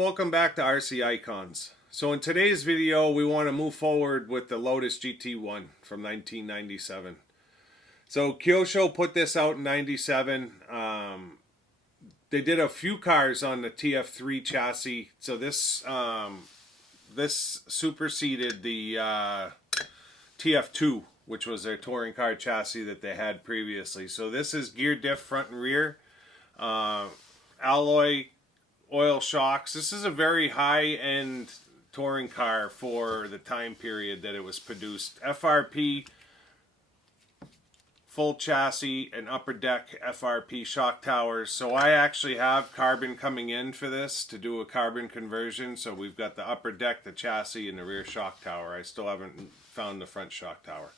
welcome back to RC Icons. So in today's video we want to move forward with the Lotus GT1 from 1997. So Kyosho put this out in 97. They did a few cars on the TF3 chassis. So this superseded the TF2, which was their touring car chassis that they had previously. So this is gear diff front and rear, alloy oil shocks. This is a very high-end touring car for the time period that it was produced. FRP, full chassis, and upper deck FRP shock towers. So I actually have carbon coming in for this to do a carbon conversion. So we've got the upper deck, the chassis, and the rear shock tower. I still haven't found the front shock tower.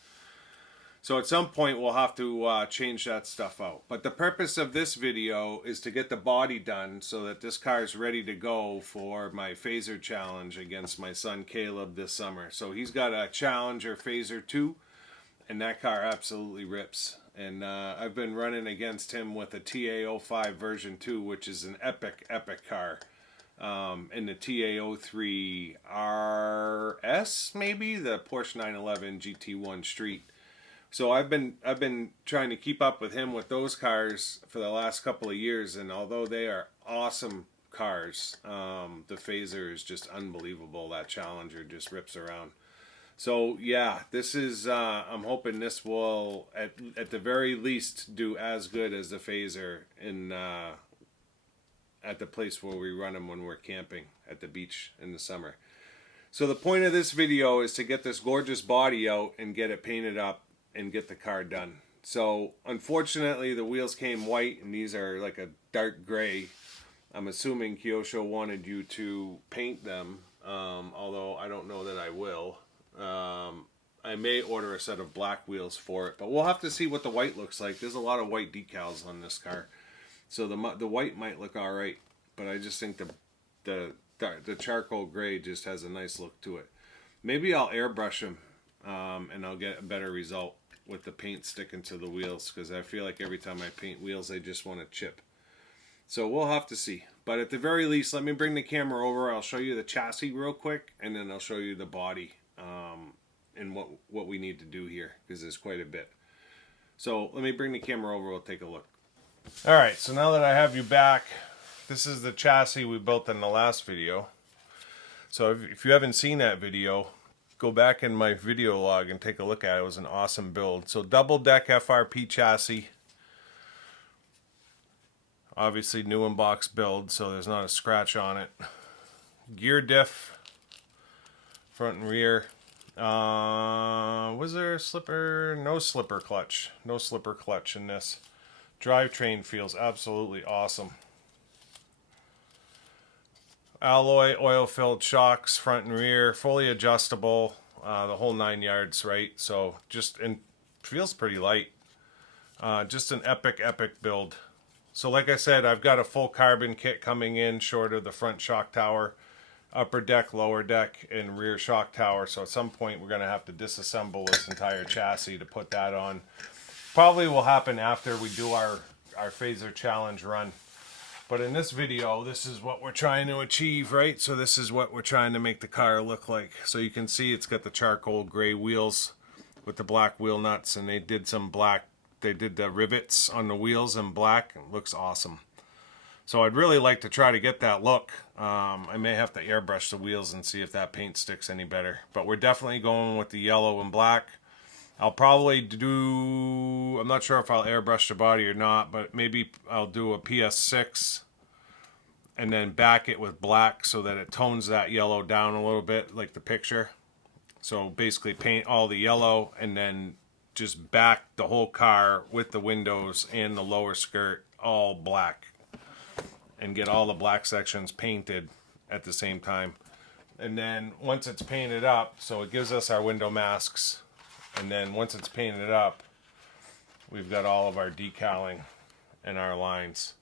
So at some point we'll have to change that stuff out. But the purpose of this video is to get the body done so that this car is ready to go for my phaser challenge against my son Caleb this summer. So he's got a Challenger Phaser 2 and that car absolutely rips. And I've been running against him with a TA05 version 2, which is an epic car. And the TA03 RS, maybe, the Porsche 911 GT1 Street. So I've been trying to keep up with him with those cars for the last couple of years, and although they are awesome cars, the Phaser is just unbelievable. That Challenger just rips around. So yeah, this is I'm hoping this will at the very least do as good as the Phaser in at the place where we run them when we're camping at the beach in the summer. So the point of this video is to get this gorgeous body out and get it painted up and get the car done. So unfortunately the wheels came white and these are like a dark gray. I'm assuming Kyosho wanted you to paint them, although I don't know that I will. I may order a set of black wheels for it, but we'll have to see what the white looks like. There's a lot of white decals on this car, so the white might look alright, but I just think the charcoal gray just has a nice look to it. Maybe I'll airbrush them and I'll get a better result with the paint sticking to the wheels, because I feel like every time I paint wheels they just want to chip. So we'll have to see. But at the very least, let me bring the camera over. I'll show you the chassis real quick, and then I'll show you the body and what we need to do here, because there's quite a bit. So let me bring the camera over. We'll take a look. Alright, so now that I have you back, this is the chassis we built in the last video. So if you haven't seen that video, go back in my video log and take a look at it. It was an awesome build. So double deck FRP chassis, obviously new in box build, so there's not a scratch on it. Gear diff front and rear. Was there a slipper? No slipper clutch. No slipper clutch in this. Drivetrain feels absolutely awesome. Alloy oil filled shocks front and rear, fully adjustable, the whole 9 yards, right? So just, and feels pretty light. Just an epic build. So like I said, I've got a full carbon kit coming in short of the front shock tower, upper deck, lower deck, and rear shock tower. So at some point we're going to have to disassemble this entire chassis to put that on. Probably will happen after we do our Phaser challenge run. But in this video, this is what we're trying to achieve, right? So this is what we're trying to make the car look like. So you can see it's got the charcoal gray wheels with the black wheel nuts, and they did some black, they did the rivets on the wheels in black. It looks awesome. So I'd really like to try to get that look. I may have to airbrush the wheels and see if that paint sticks any better. But we're definitely going with the yellow and black. I'll probably do, I'm not sure if I'll airbrush the body or not, but maybe I'll do a PS6 and then back it with black so that it tones that yellow down a little bit, like the picture. So basically paint all the yellow and then just back the whole car with the windows and the lower skirt all black, and get all the black sections painted at the same time. And then once it's painted up, so it gives us our window masks. And then once it's painted up, we've got all of our decaling and our lines.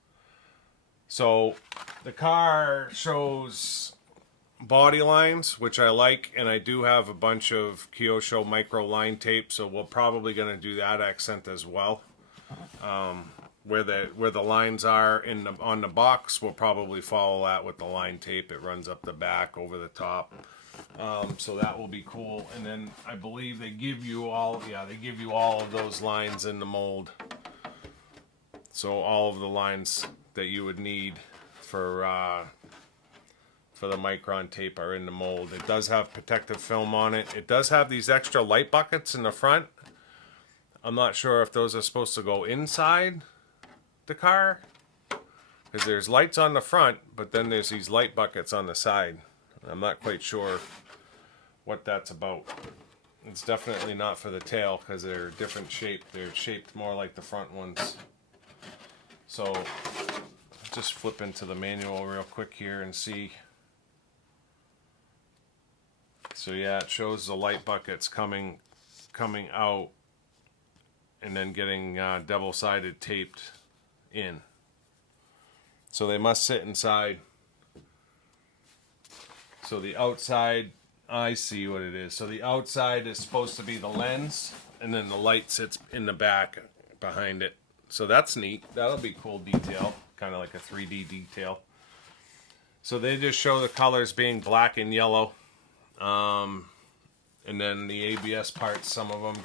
So the car shows body lines, which I like, and I do have a bunch of Kyosho micro line tape, so we're probably going to do that accent as well. where the lines are on the box, we'll probably follow that with the line tape. It runs up the back over the top. So that will be cool. And then I believe they give you all of those lines in the mold. So all of the lines that you would need for the Micron tape are in the mold. It does have protective film on it. It does have these extra light buckets in the front. I'm not sure if those are supposed to go inside the car, because there's lights on the front, but then there's these light buckets on the side. I'm not quite sure what that's about. It's definitely not for the tail, because they're a different shape. They're shaped more like the front ones. So just flip into the manual real quick here and see. So yeah, it shows the light buckets coming out and then getting double-sided taped in. So they must sit inside. So the outside, I see what it is. So the outside is supposed to be the lens, and then the light sits in the back behind it. So that's neat. That'll be cool detail, kind of like a 3D detail. So they just show the colors being black and yellow. And then the ABS parts, some of them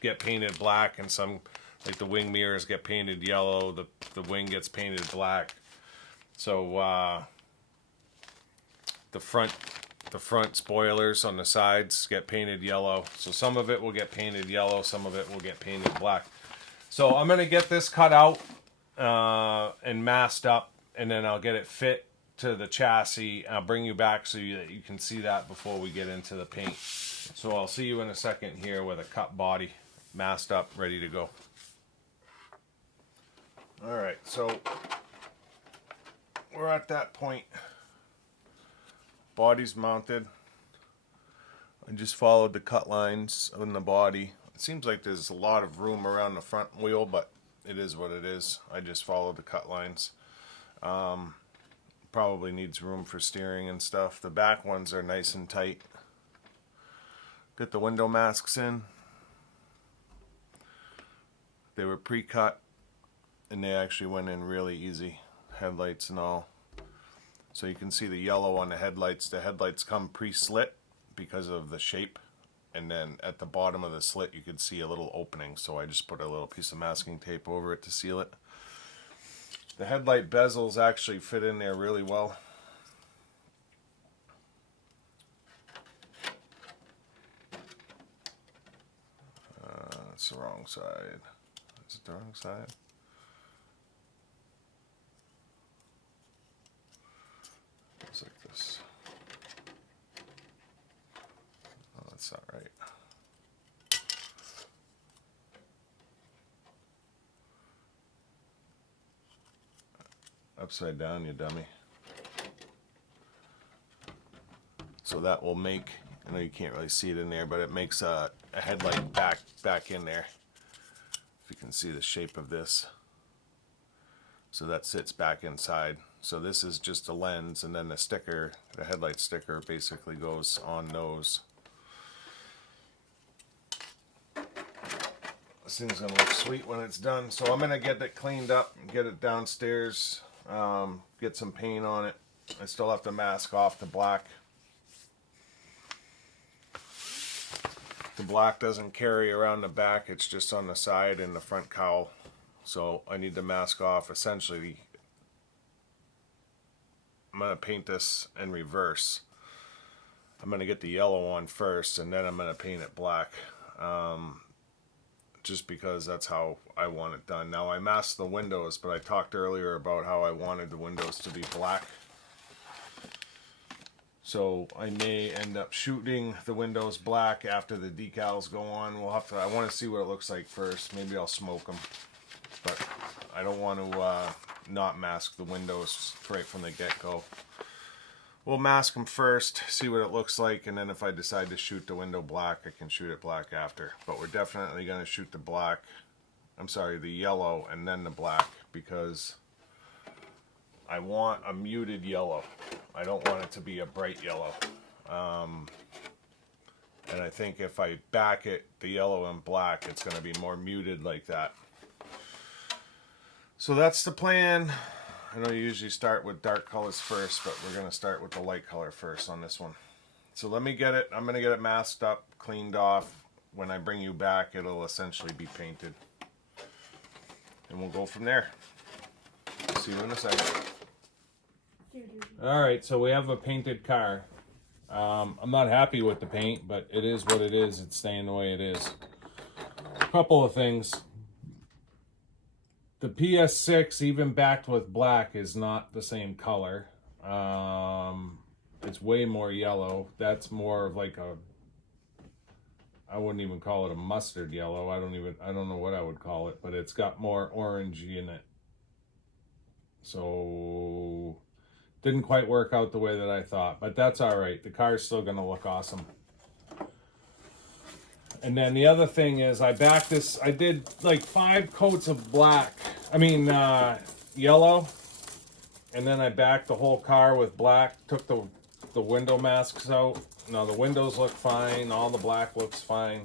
get painted black, and some, like the wing mirrors, get painted yellow. The wing gets painted black. So the front spoilers on the sides get painted yellow. So some of it will get painted yellow, some of it will get painted black. So I'm gonna get this cut out and masked up, and then I'll get it fit to the chassis. I'll bring you back so that you can see that before we get into the paint. So I'll see you in a second here with a cut body, masked up, ready to go. Alright, so we're at that point. Body's mounted. I just followed the cut lines on the body. It seems like there's a lot of room around the front wheel, but it is what it is. I just followed the cut lines. Probably needs room for steering and stuff. The back ones are nice and tight. Get the window masks in. They were pre-cut, and they actually went in really easy. Headlights and all. So you can see the yellow on the headlights. The headlights come pre-slit because of the shape. And then at the bottom of the slit you could see a little opening. So I just put a little piece of masking tape over it to seal it. The headlight bezels actually fit in there really well. It's the wrong side. Is it the wrong side? It's like this. Oh, that's not right. Upside down, you dummy. So that will make, I know you can't really see it in there, but it makes a headlight back in there. If you can see the shape of this. So that sits back inside. So this is just a lens, and then the sticker, the headlight sticker, basically goes on those. This thing's gonna look sweet when it's done. So I'm gonna get it cleaned up and get it downstairs, get some paint on it. I still have to mask off the black. The black doesn't carry around the back, it's just on the side and the front cowl. So I need to mask off. Essentially, I'm going to paint this in reverse. I'm going to get the yellow on first, and then I'm going to paint it black. Just because that's how I want it done. Now I masked the windows, but I talked earlier about how I wanted the windows to be black. So I may end up shooting the windows black after the decals go on. We'll have to. I want to see what it looks like first. Maybe I'll smoke them, but I don't want to not mask the windows right from the get-go. We'll mask them first, see what it looks like, and then if I decide to shoot the window black, I can shoot it black after. But we're definitely going to shoot the black. I'm sorry, the yellow and then the black, because I want a muted yellow. I don't want it to be a bright yellow. And I think if I back it, the yellow and black, it's going to be more muted like that. So that's the plan. I know you usually start with dark colors first, but we're going to start with the light color first on this one. So let me get it. I'm going to get it masked up, cleaned off. When I bring you back, it'll essentially be painted. And we'll go from there. See you in a second. Alright, so we have a painted car. I'm not happy with the paint, but it is what it is. It's staying the way it is. A couple of things. The PS6, even backed with black, is not the same color. It's way more yellow. That's more of like a, I wouldn't even call it a mustard yellow. I don't know what I would call it, but it's got more orangey in it. So didn't quite work out the way that I thought, but that's all right. The car's still gonna look awesome. And then the other thing is I backed this, I did like 5 coats of black, yellow, and then I backed the whole car with black, took the window masks out. Now the windows look fine, all the black looks fine,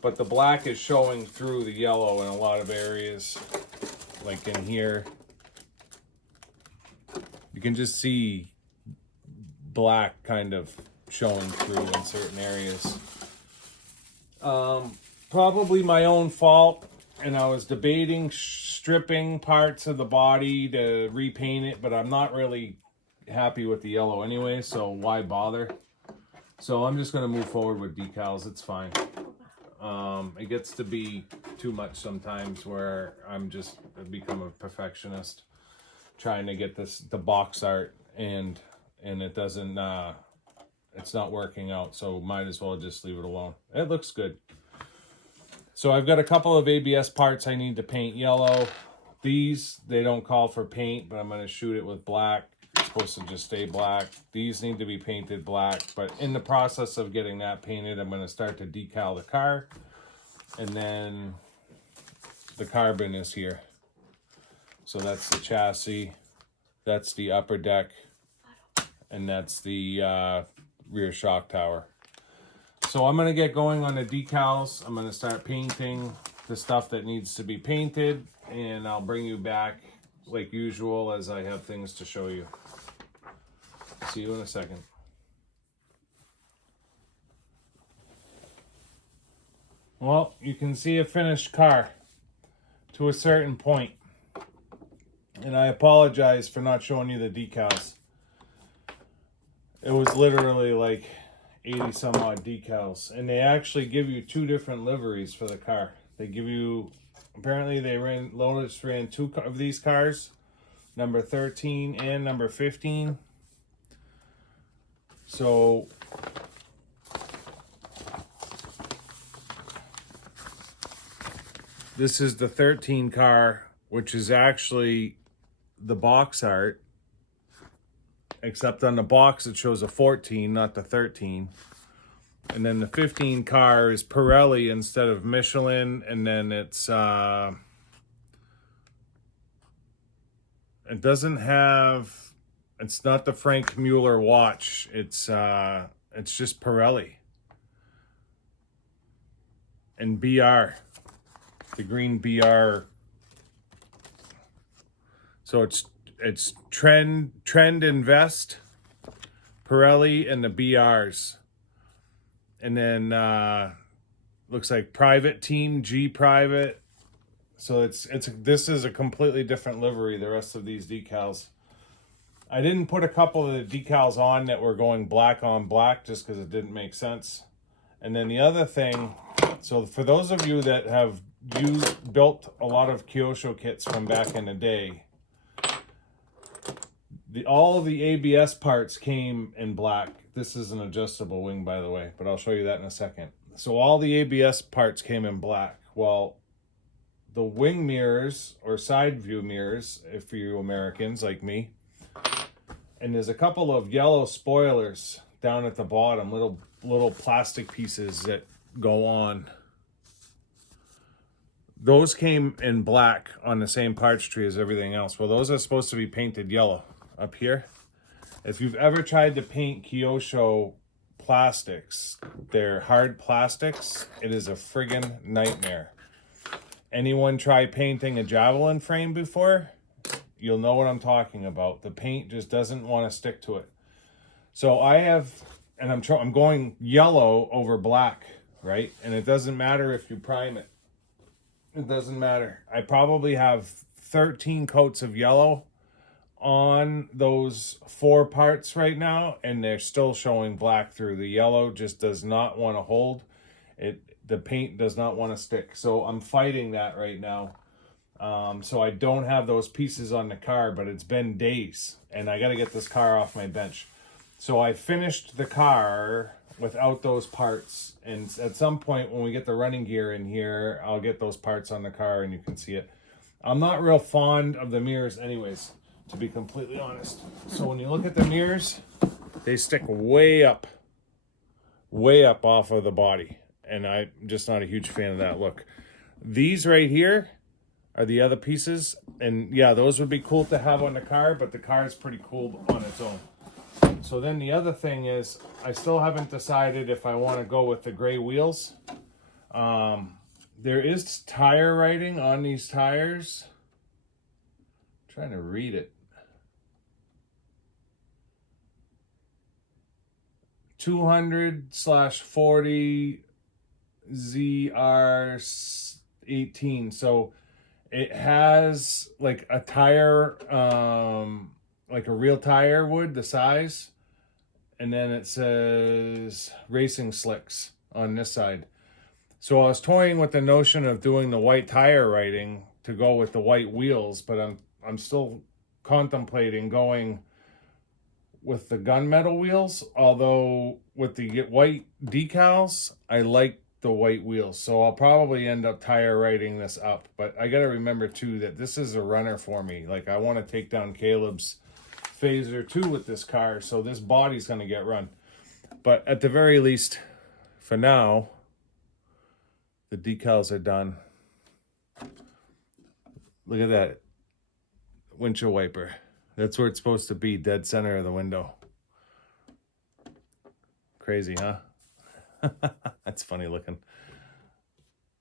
but the black is showing through the yellow in a lot of areas, like in here. You can just see black kind of showing through in certain areas. Probably my own fault, and I was debating stripping parts of the body to repaint it, but I'm not really happy with the yellow anyway, so why bother? So I'm just going to move forward with decals. It's fine. It gets to be too much sometimes where I've become a perfectionist trying to get the box art, and it doesn't, it's not working out, so might as well just leave it alone. It looks good. So I've got a couple of ABS parts I need to paint yellow. These, they don't call for paint, but I'm going to shoot it with black. It's supposed to just stay black. These need to be painted black, but in the process of getting that painted, I'm going to start to decal the car. And then the carbon is here. So that's the chassis, that's the upper deck, and that's the rear shock tower. So I'm going to get going on the decals. I'm going to start painting the stuff that needs to be painted, and I'll bring you back like usual as I have things to show you. See you in a second. Well, you can see a finished car to a certain point. And I apologize for not showing you the decals. It was literally like 80 some odd decals. And they actually give you 2 different liveries for the car. They give you, apparently Lotus ran 2 of these cars, number 13 and number 15. So this is the 13 car, which is actually the box art, except on the box it shows a 14, not the 13. And then the 15 car is Pirelli instead of Michelin, and then it's it doesn't have, it's not the Frank Mueller watch, it's just Pirelli. And BR, the green BR. So it's Trend Invest, Pirelli, and the BRs. And then looks like Private Team, G Private. So this is a completely different livery, the rest of these decals. I didn't put a couple of the decals on that were going black on black just because it didn't make sense. And then the other thing, so for those of you that have built a lot of Kyosho kits from back in the day, all of the ABS parts came in black. This is an adjustable wing, by the way, but I'll show you that in a second. So all the ABS parts came in black. Well, the wing mirrors, or side view mirrors, if you Americans like me, and there's a couple of yellow spoilers down at the bottom, little plastic pieces that go on. Those came in black on the same parts tree as everything else. Well, those are supposed to be painted yellow up here. If you've ever tried to paint Kyosho plastics, they're hard plastics. It is a friggin' nightmare. anyone try painting a Javelin frame before, you'll know what I'm talking about. The paint just doesn't want to stick to it. So I have, and I'm going yellow over black, right? And it doesn't matter if you prime it. It doesn't matter. I probably have 13 coats of yellow on those 4 parts right now, and they're still showing black through. The yellow just does not want to hold. The paint does not want to stick. So I'm fighting that right now. So I don't have those pieces on the car, but it's been days, and I got to get this car off my bench. So I finished the car without those parts, and at some point when we get the running gear in here, I'll get those parts on the car and you can see it. I'm not real fond of the mirrors anyways, to be completely honest. So when you look at the mirrors, they stick way up off of the body, and I'm just not a huge fan of that look. These right here are the other pieces, and yeah, those would be cool to have on the car, but the car is pretty cool on its own. So then the other thing is, I still haven't decided if I want to go with the gray wheels. There is tire writing on these tires. I'm trying to read it. 200/40 ZR18. So it has like a tire, like a real tire would, the size. And then it says racing slicks on this side. So I was toying with the notion of doing the white tire writing to go with the white wheels, but I'm still contemplating going with the gunmetal wheels. Although with the white decals, I like the white wheels. So I'll probably end up tire writing this up. But I got to remember too that this is a runner for me. Like, I want to take down Caleb's Phaser 2 with this car, so this body's going to get run. But at the very least, for now, the decals are done. Look at that windshield wiper. That's where it's supposed to be, dead center of the window. Crazy, huh? That's funny looking.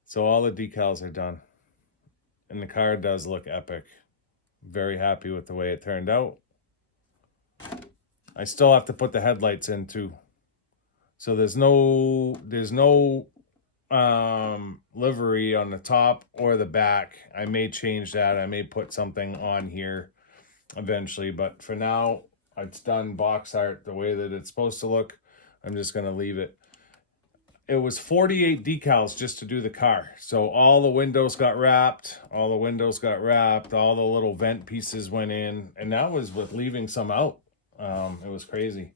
So all the decals are done. And the car does look epic. Very happy with the way it turned out. I still have to put the headlights in too. So there's no livery on the top or the back. I may change that. I may put something on here eventually, but for now it's done box art the way that it's supposed to look. I'm just going to leave it. It was 48 decals just to do the car. So all the windows got wrapped, all the little vent pieces went in, and that was with leaving some out. It was crazy.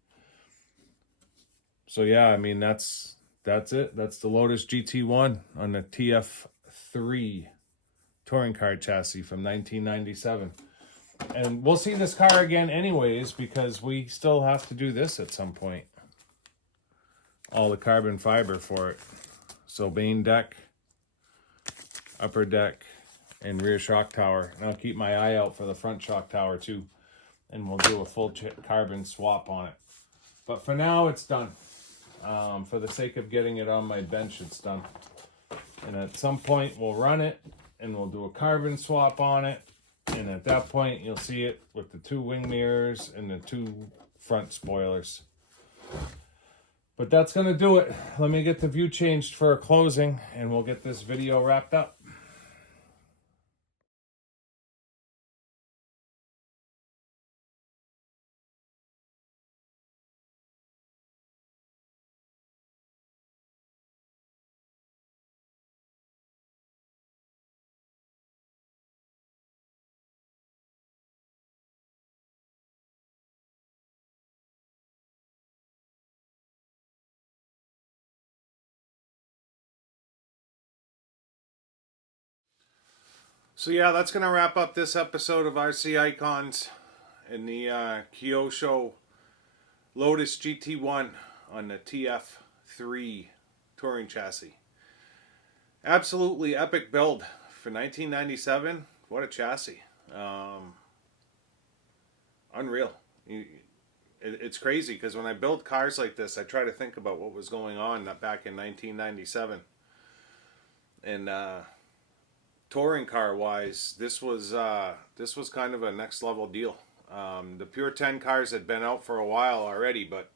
So yeah, I mean, that's it. That's the Lotus GT1 on the TF3 touring car chassis from 1997. And we'll see this car again anyways, because we still have to do this at some point. All the carbon fiber for it. So main deck, upper deck, and rear shock tower. And I'll keep my eye out for the front shock tower too. And we'll do a full carbon swap on it. But for now, it's done. For the sake of getting it on my bench, it's done. And at some point, we'll run it, and we'll do a carbon swap on it. And at that point, you'll see it with the 2 wing mirrors and the 2 front spoilers. But that's going to do it. Let me get the view changed for a closing, and we'll get this video wrapped up. So yeah, that's going to wrap up this episode of RC Icons in the Kyosho Lotus GT1 on the TF3 touring chassis. Absolutely epic build for 1997. What a chassis. Unreal. It's crazy because when I build cars like this, I try to think about what was going on back in 1997. And touring car wise, this was kind of a next level deal. The Pure 10 cars had been out for a while already, but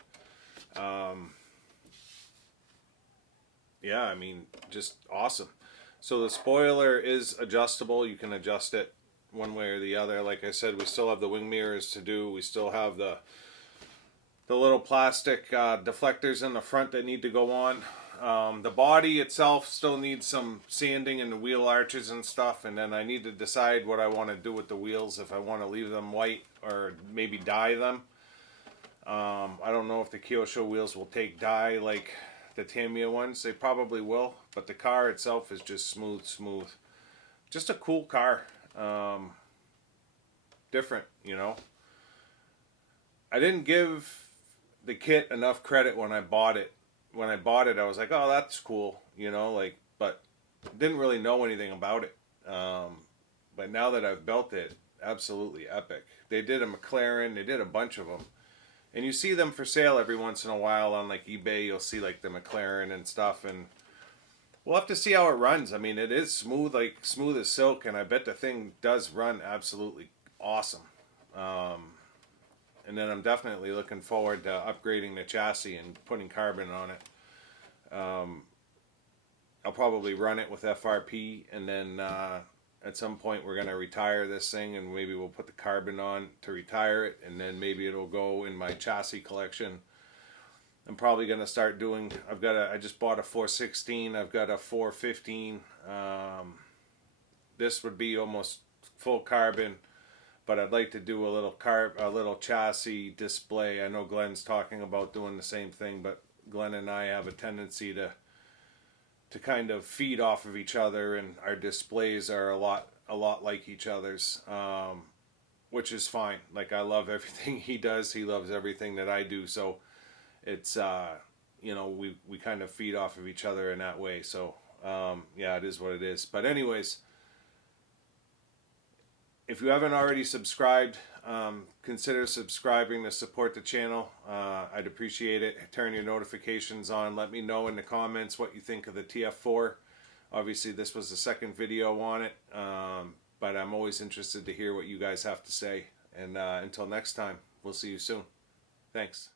yeah, I mean, just awesome. So the spoiler is adjustable. You can adjust it one way or the other. Like I said, we still have the wing mirrors to do. We still have the little plastic deflectors in the front that need to go on. The body itself still needs some sanding in the wheel arches and stuff, and then I need to decide what I want to do with the wheels, if I want to leave them white or maybe dye them. I don't know if the Kyosho wheels will take dye like the Tamiya ones. They probably will, but the car itself is just smooth. Just a cool car. Different, you know. I didn't give the kit enough credit when I bought it. When I bought it, I was like, oh, that's cool, you know, like, but didn't really know anything about it. But now that I've built it, absolutely epic. They did a McLaren, they did a bunch of them. And you see them for sale every once in a while on like eBay. You'll see like the McLaren and stuff, and we'll have to see how it runs. I mean, it is smooth, like smooth as silk, and I bet the thing does run absolutely awesome. And then I'm definitely looking forward to upgrading the chassis and putting carbon on it. I'll probably run it with FRP, and then at some point we're going to retire this thing, and maybe we'll put the carbon on to retire it, and then maybe it'll go in my chassis collection. I'm probably going to start doing, I just bought a 416, I've got a 415. This would be almost full carbon, but I'd like to do a little chassis display. I know Glenn's talking about doing the same thing, but Glenn and I have a tendency to kind of feed off of each other, and our displays are a lot like each other's, which is fine. Like, I love everything he does. He loves everything that I do. So it's, you know, we kind of feed off of each other in that way. So yeah, it is what it is. But anyways, if you haven't already subscribed, consider subscribing to support the channel. I'd appreciate it. Turn your notifications on. Let me know in the comments what you think of the TF4. Obviously, this was the second video on it, but I'm always interested to hear what you guys have to say. And until next time, we'll see you soon. Thanks.